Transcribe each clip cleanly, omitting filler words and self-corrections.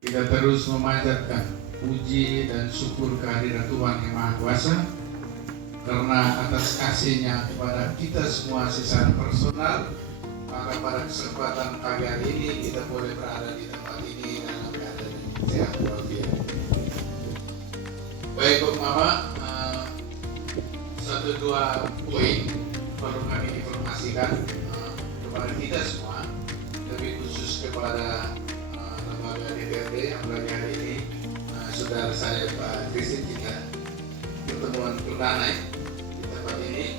Kita terus memanjatkan puji dan syukur kehadirat Tuhan Yang Maha Kuasa, karena atas kasih-Nya kepada kita semua secara personal, maka pada kesempatan pagi hari ini kita boleh berada di tempat ini dalam keadaan sehat walafiat. Baik Bapak Mama, satu dua poin perlu kami informasikan kepada kita semua, lebih khusus kepada lembaga DPRD yang pada hari ini saudara saya Pak Kristin, kita pertemuan perdana di tempat ini.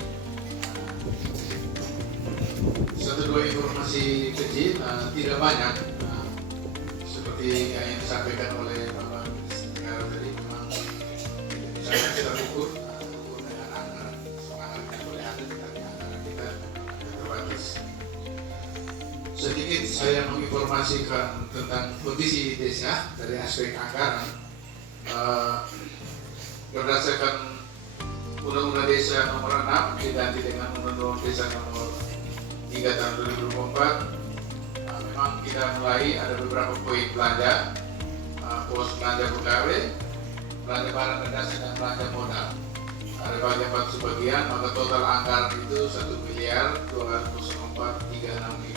Satu dua informasi kecil, tidak banyak, seperti yang disampaikan oleh Bapak Sekarang tadi. Memang kita ukur dengan anggaran, semangat yang boleh ada, tetapi anggaran kita terbatas. Sedikit saya menginformasikan tentang kondisi desa dari aspek anggaran. Berdasarkan Undang-Undang Desa Nomor 6 diganti dengan Undang-Undang Desa Nomor 3 tahun 2024, memang kita mulai ada beberapa poin belanja, pos belanja pegawai, belanja barang dan jasa, dan belanja modal. Ada bagi 4 sebagian, maka total anggaran itu 1.204.365.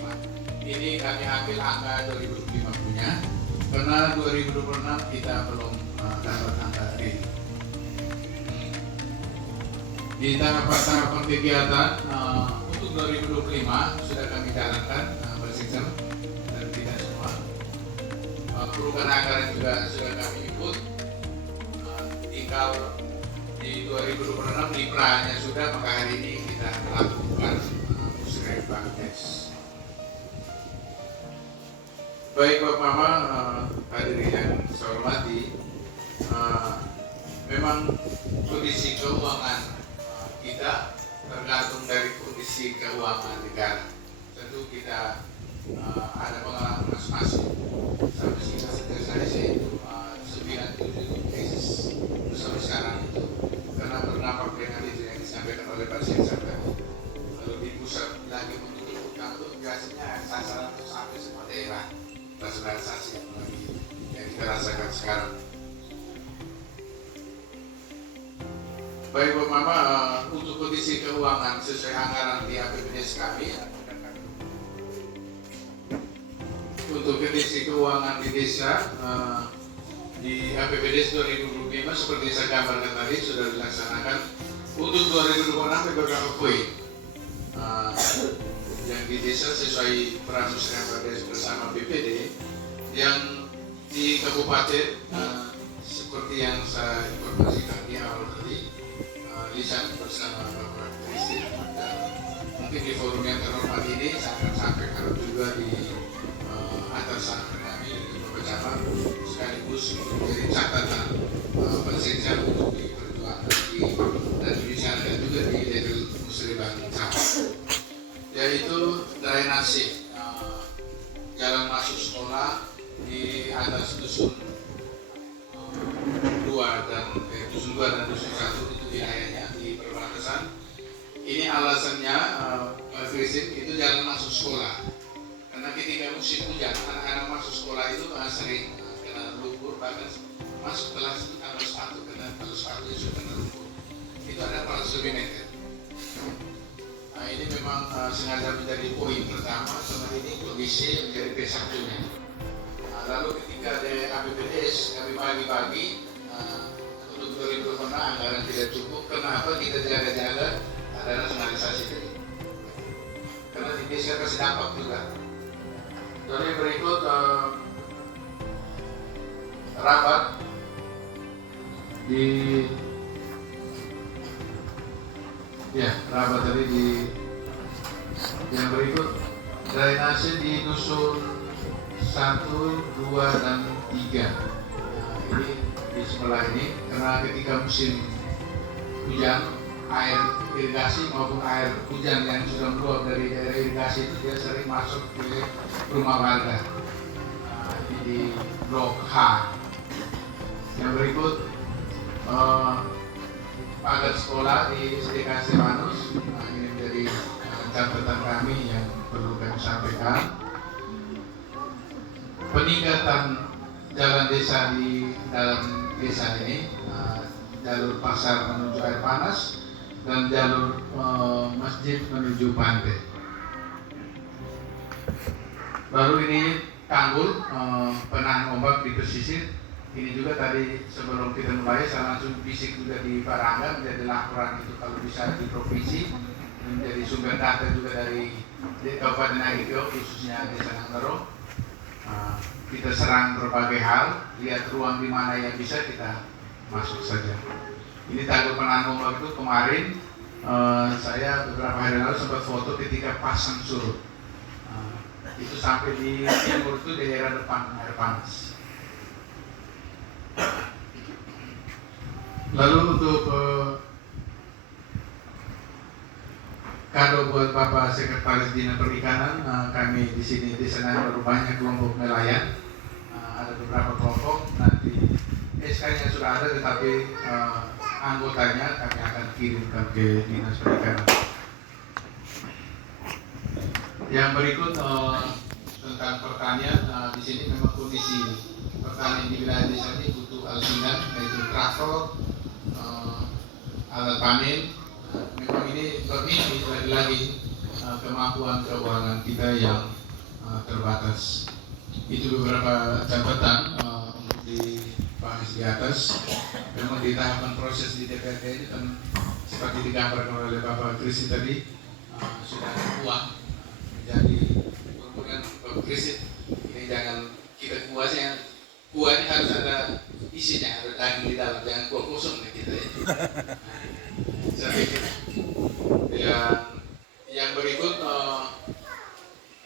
Ini kami ambil angka 2025 punya, karena 2026 kita belum dapat angka ini. Di tahapan-tahapan kegiatan untuk 2025 sudah kami jalankan bersistem dan tidak semua. Perubahan anggaran juga sudah kami ikut. Tinggal di 2026 libranya sudah, maka hari ini kita melakukan musrembang tes. Baik Bapak Mama, hadirin yang saya hormati, memang kondisi keuangan kita tergantung dari kondisi keuangan negara. Tentu kita ada pengalaman masing-masing. Sampai sejak itu 97 krisis sampai sekarang itu karena berdampak dengan itu yang disampaikan oleh Pak Sekjen tadi. Lalu di pusat lagi menutup utang itu biasanya sasaran itu sampai semua daerah, rasionalisasi yang kita rasakan sekarang. Baik Bapak Mama, untuk kondisi keuangan sesuai anggaran di APBDes kami, untuk kondisi keuangan di desa di APBDes 2025 seperti saya gambarkan tadi sudah dilaksanakan. Untuk 2026 beberapa poin yang di desa sesuai peran musrembang bersama BPD. Yang di kabupaten seperti yang saya informasikan di awal tadi, lisan bersama Bapak Kristin, dan mungkin di forum yang terhormat ini saya akan sampaikan juga di atasan kami di Bapak Camat, sekaligus menjadi catatan Pak Sekjen untuk diperjuangkan dan dibicarakan juga di level musrembang Camat, yaitu drainase jalan masuk sekolah di atas dusun 2 dan dusun 1 itu wilayahnya di perbatasan. Ini alasannya Pak Kristin, itu jalan masuk sekolah. Karena ketika musim hujan, anak-anak masuk sekolah itu sering kena lumpur, bahkan masuk kelas itu tanpa sepatu, karena kalau sepatu itu kena lumpur. Itu ada 400 meter. Nah, ini memang sengaja menjadi poin pertama, sama ini kondisi menjadi P1-nya. Lalu ketika ada APBDes, kami bagi-bagi untuk 2026 anggaran tidak cukup. Kenapa kita jaga-jaga ada rasionalisasi tadi? Karena di desa kasih dampak juga. Jadi berikut rapat tadi di yang berikut drainase di dusun 1, 2, dan 3. Ini di sebelah ini, karena ketika musim hujan, air irigasi maupun air hujan yang sudah meluap dari daerah irigasi itu dia sering masuk ke rumah warga. Ini di blok H. Yang berikut pagar sekolah di SDK Stefanus. Ini menjadi catatan kami yang perlu kami sampaikan. Peningkatan jalan desa di dalam desa ini, jalur pasar menuju air panas dan jalur masjid menuju pantai. Lalu ini tanggul penahan ombak di pesisir. Ini juga tadi sebelum kita mulai saya langsung bisik juga di Pak Rangga menjadi laporan itu kalau bisa di provinsi, menjadi sumber data juga dari Kabupaten Nagikeo khususnya Desa Nangaro. Kita serang berbagai hal, lihat ruang di mana yang bisa kita masuk saja. Ini tanggul penahan ombak itu kemarin saya beberapa hari lalu sempat foto ketika pasang surut. Itu sampai di timur itu daerah depan air panas. Lalu untuk kado buat Bapak Sekretaris Dinas Perikanan, kami di sini di sana baru banyak kelompok nelayan, ada beberapa kelompok. Nanti SK-nya sudah ada, tetapi anggotanya kami akan kirimkan ke Dinas Perikanan. Yang berikut tentang pertanian, di sini memang kondisi pertanian di wilayah desa ini butuh alunan, yaitu traktor, alat panen. Memang ini bermimpi lagi-lagi kemampuan keuangan kita yang terbatas. Itu beberapa catatan untuk dibahas di atas. Memang di tahapan proses di DPRD ini kan seperti digambarkan oleh Bapak Krisi tadi, sudah ada uang menjadi kemudian Bapak Krisi ini jangan kita kuasnya, kuahnya harus ada isinya, ada daging di dalam, jangan kuah kosong nih kita ya. Saya pikir yang berikut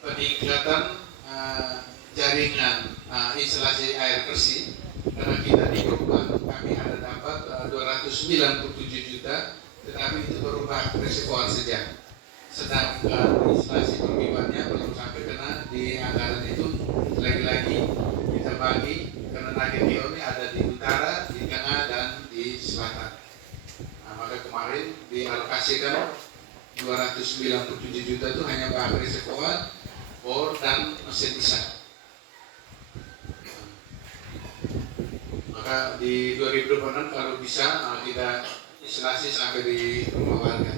peningkatan jaringan instalasi air bersih, karena kita di Perubahan kami ada dapat 297 juta, tetapi itu berupa reservoir saja. Sedangkan instalasi permibannya belum sampai, karena di anggaran itu lagi-lagi kita bagi, karena Nagikeo ini ada di utara, di tengah, dan di selatan. Maka kemarin dialokasikan 297 juta itu hanya bahan reservoir, bor, dan mesin isap. Maka di 2026 kalau bisa kita instalasi sampai di rumah warga.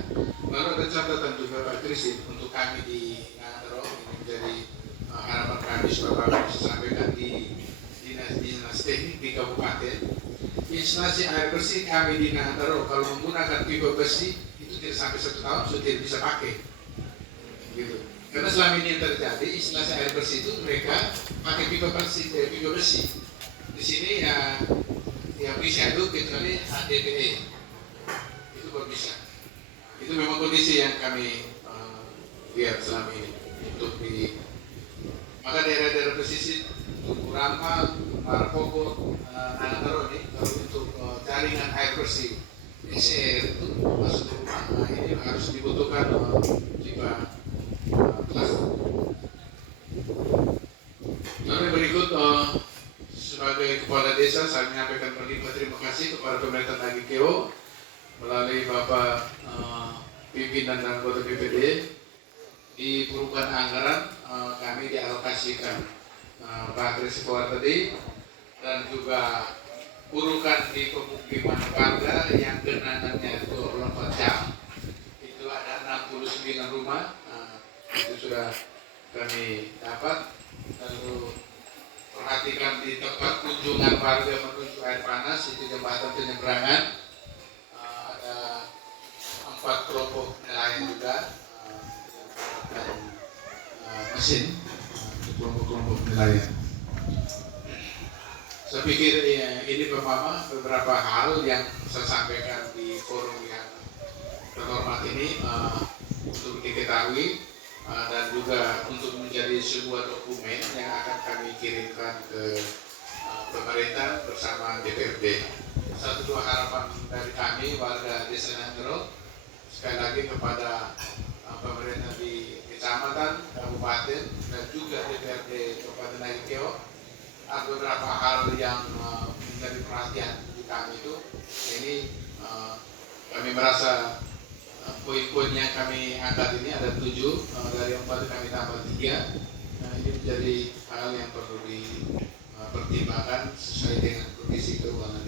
Lalu ada catatan juga Pak Krisin untuk kami di Nangaro, ini menjadi harapan kami supaya Bapak bisa sampaikan di dinas teknik di kabupaten. Instalasi air bersih kami di Nangaro kalau menggunakan pipa besi itu tidak sampai 1 tahun sudah tidak bisa pakai, gitu. Karena selama ini yang terjadi instalasi air bersih itu mereka pakai pipa besi. Di sini yang bisa itu kecuali HDPE itu baru bisa. Itu memang kondisi yang kami lihat selama ini. Untuk di maka daerah-daerah pesisir untuk Rampal, Marpoko, Nangaro ini kalau untuk jaringan air bersih SR itu masuk ke rumah, ini harus dibutuhkan pipa plastik. Lalu berikut sebagai kepala desa saya menyampaikan terima kasih kepada pemerintah Nagikeo melalui Bapak pimpinan dan anggota BPD. Di perubahan anggaran kami dialokasikan bahan reservoir tadi, dan juga urukan di pemukiman warga yang genangannya 24 jam itu ada 69 rumah, itu sudah kami dapat. Lalu perhatikan di tempat kunjungan warga menuju air panas, itu jembatan penyeberangan, ada 4 kelompok nelayan juga dan mesin kelompok nelayan. Saya pikir ini beberapa hal yang saya sampaikan di forum yang terhormat ini untuk diketahui dan juga untuk menjadi sebuah dokumen yang akan kami kirimkan ke pemerintah bersama DPRD. Satu dua harapan dari kami warga Desa Nangaro sekali lagi kepada pemerintah di kecamatan, kabupaten, dan juga DPRD Kabupaten Nagikeo, ada beberapa hal yang menjadi perhatian di kami itu. Ini kami merasa poin-poin yang kami angkat ini ada 7, dari 4 kami tambah 3. Nah, ini menjadi hal yang perlu pertimbangan sesuai dengan kondisi keuangan